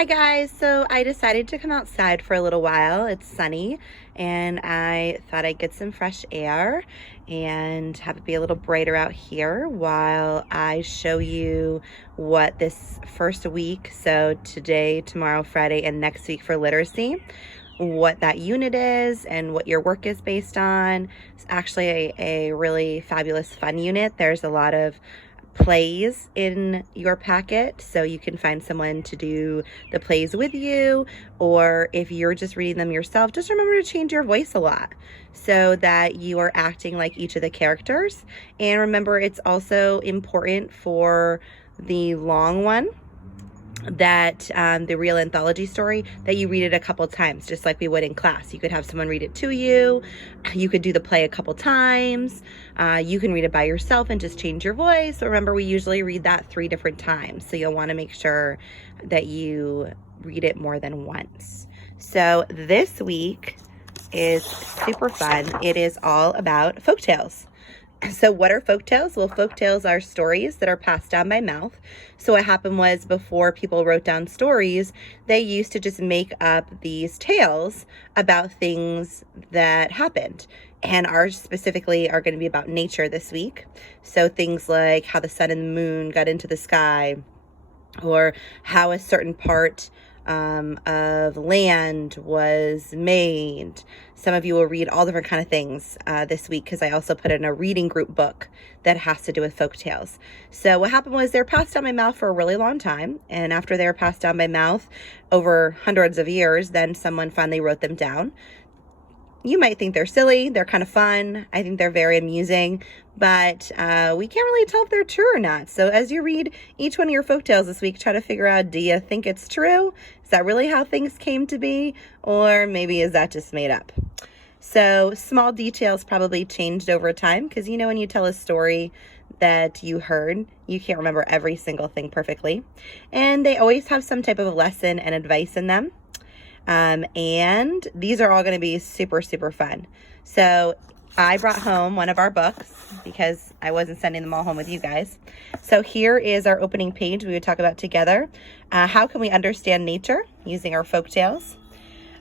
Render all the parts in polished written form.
Hi guys, so I decided to come outside for a little while. It's sunny and I thought I'd get some fresh air and have it be a little brighter out here while I show you what this first week, so today, tomorrow, Friday, and next week for literacy, what that unit is and what your work is based on. It's actually a really fabulous fun unit. There's a lot of plays in your packet, so you can find someone to do the plays with you, or if you're just reading them yourself, just remember to change your voice a lot so that you are acting like each of the characters. And remember, it's also important for the long one, that the real anthology story, that you read it a couple times, just like we would in class. You could have someone read it to you. You could do the play a couple times. You can read it by yourself and just change your voice. Remember, we usually read that 3 different times, so you'll want to make sure that you read it more than once. So this week is super fun. It is all about folktales. So what are folktales? Well, folktales are stories that are passed down by mouth. So what happened was, before people wrote down stories, they used to just make up these tales about things that happened. And ours specifically are going to be about nature this week. So things like how the sun and the moon got into the sky, or how a certain part of land was made. Some of you will read all different kind of things this week, because I also put in a reading group book that has to do with folk tales. So what happened was, they're passed down by mouth for a really long time, and after they were passed down by mouth over hundreds of years, then someone finally wrote them down. You might think they're silly. They're kind of fun. I think they're very amusing, but we can't really tell if they're true or not. So as you read each one of your folktales this week, try to figure out, do you think it's true? Is that really how things came to be? Or maybe is that just made up? So small details probably changed over time, because you know, when you tell a story that you heard, you can't remember every single thing perfectly. And they always have some type of lesson and advice in them. And these are all going to be super, super fun. So I brought home one of our books because I wasn't sending them all home with you guys. So here is our opening page we would talk about together. How can we understand nature using our folktales?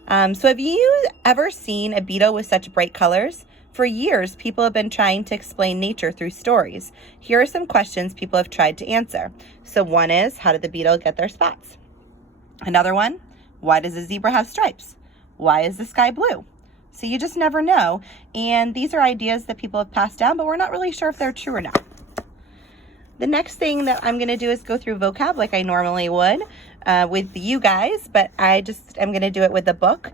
So have you ever seen a beetle with such bright colors? For years, people have been trying to explain nature through stories. Here are some questions people have tried to answer. So one is, how did the beetle get their spots? Another one, why does a zebra have stripes? Why is the sky blue? So you just never know. And these are ideas that people have passed down, but we're not really sure if they're true or not. The next thing that I'm going to do is go through vocab like I normally would with you guys, but I'm going to do it with the book.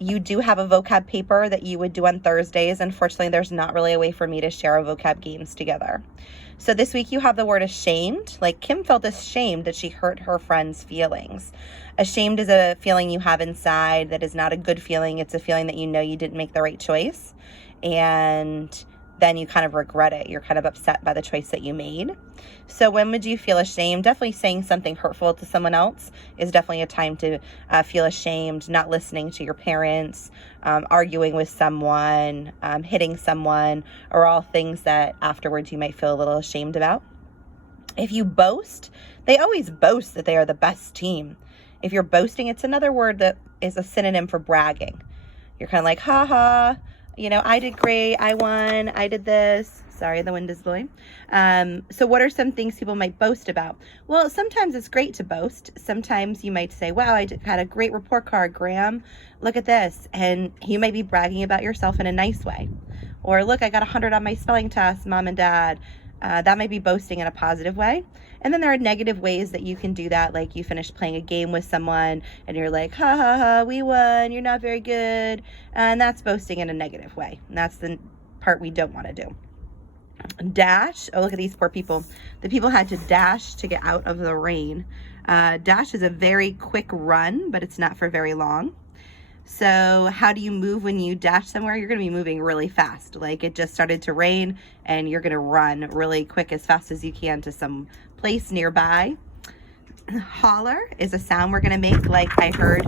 You do have a vocab paper that you would do on Thursdays. Unfortunately, there's not really a way for me to share our vocab games together. So this week you have the word ashamed. Like, Kim felt ashamed that she hurt her friend's feelings. Ashamed is a feeling you have inside that is not a good feeling. It's a feeling that you know you didn't make the right choice, and then you kind of regret it. You're kind of upset by the choice that you made. So when would you feel ashamed? Definitely saying something hurtful to someone else is definitely a time to feel ashamed. Not listening to your parents, arguing with someone, hitting someone, are all things that afterwards you might feel a little ashamed about. If you boast, they always boast that they are the best team. If you're boasting, it's another word that is a synonym for bragging. You're kind of like, ha ha, you know, I did great, I won, I did this. Sorry, the wind is blowing. So what are some things people might boast about? Well, sometimes it's great to boast. Sometimes you might say, wow, I had a great report card, Graham. Look at this. And you might be bragging about yourself in a nice way. Or look, I got 100 on my spelling test, Mom and Dad. That might be boasting in a positive way. And then there are negative ways that you can do that, like you finish playing a game with someone and you're like, ha ha ha, we won, you're not very good. And that's boasting in a negative way. And that's the part we don't want to do. Dash. Oh, look at these poor people. The people had to dash to get out of the rain. Dash is a very quick run, but it's not for very long. So how do you move when you dash somewhere? You're going to be moving really fast. Like, it just started to rain and you're going to run really quick as fast as you can to some place nearby. Holler is a sound we're going to make, like I heard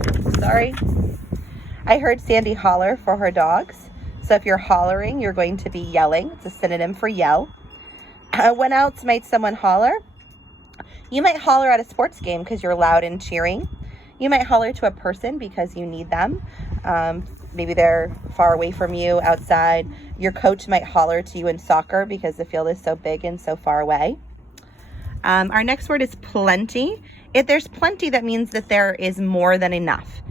Sandy holler for her dogs. So if you're hollering, you're going to be yelling. It's a synonym for yell. When else might someone holler? You might holler at a sports game because you're loud and cheering. You might holler to a person because you need them. Maybe they're far away from you outside. Your coach might holler to you in soccer because the field is so big and so far away. Our next word is plenty. If there's plenty, that means that there is more than enough.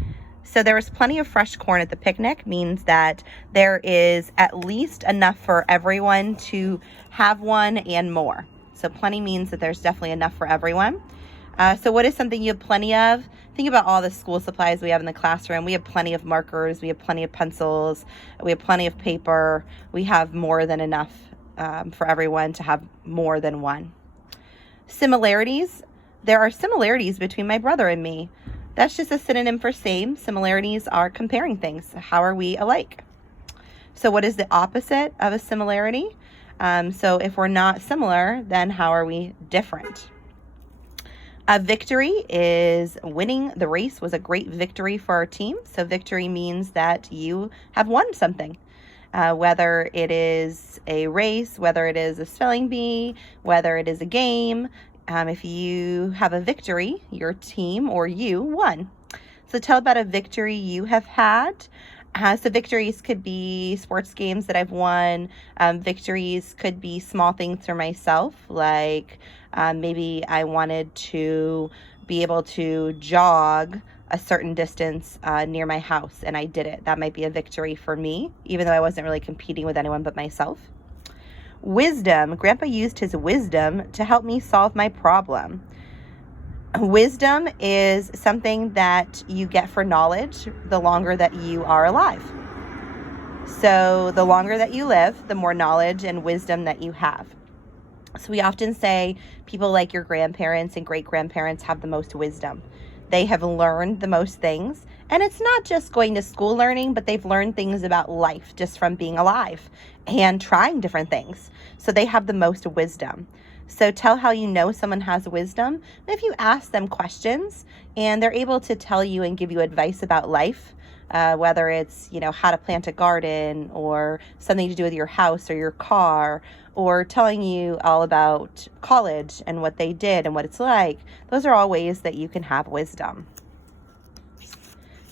So there was plenty of fresh corn at the picnic means that there is at least enough for everyone to have one and more. So plenty means that there's definitely enough for everyone. So what is something you have plenty of? Think about all the school supplies we have in the classroom. We have plenty of markers. We have plenty of pencils. We have plenty of paper. We have more than enough for everyone to have more than one. Similarities. There are similarities between my brother and me. That's just a synonym for same. Similarities are comparing things. How are we alike? So what is the opposite of a similarity? So if we're not similar, then how are we different? A victory is winning the race was a great victory for our team. So victory means that you have won something. Whether it is a race, whether it is a spelling bee, whether it is a game. If you have a victory, your team or you won. So tell about a victory you have had. So victories could be sports games that I've won. Victories could be small things for myself, like maybe I wanted to be able to jog a certain distance near my house, and I did it. That might be a victory for me, even though I wasn't really competing with anyone but myself. Wisdom. Grandpa used his wisdom to help me solve my problem. Wisdom is something that you get for knowledge the longer that you are alive. So the longer that you live, the more knowledge and wisdom that you have. So we often say people like your grandparents and great-grandparents have the most wisdom. They have learned the most things. And it's not just going to school learning, but they've learned things about life just from being alive and trying different things. So they have the most wisdom. So tell how you know someone has wisdom. If you ask them questions and they're able to tell you and give you advice about life, whether it's, how to plant a garden or something to do with your house or your car, or telling you all about college and what they did and what it's like. Those are all ways that you can have wisdom.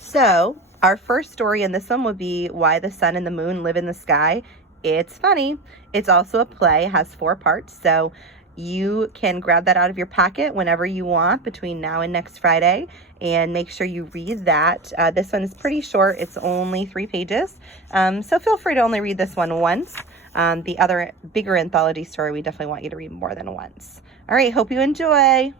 So our first story in this one would be Why the Sun and the Moon Live in the Sky. It's funny. It's also a play. It has 4 parts. So you can grab that out of your packet whenever you want between now and next Friday, and make sure you read that. This one is pretty short. It's only 3 pages. So feel free to only read this one once. The other bigger anthology story, we definitely want you to read more than once. All right. Hope you enjoy.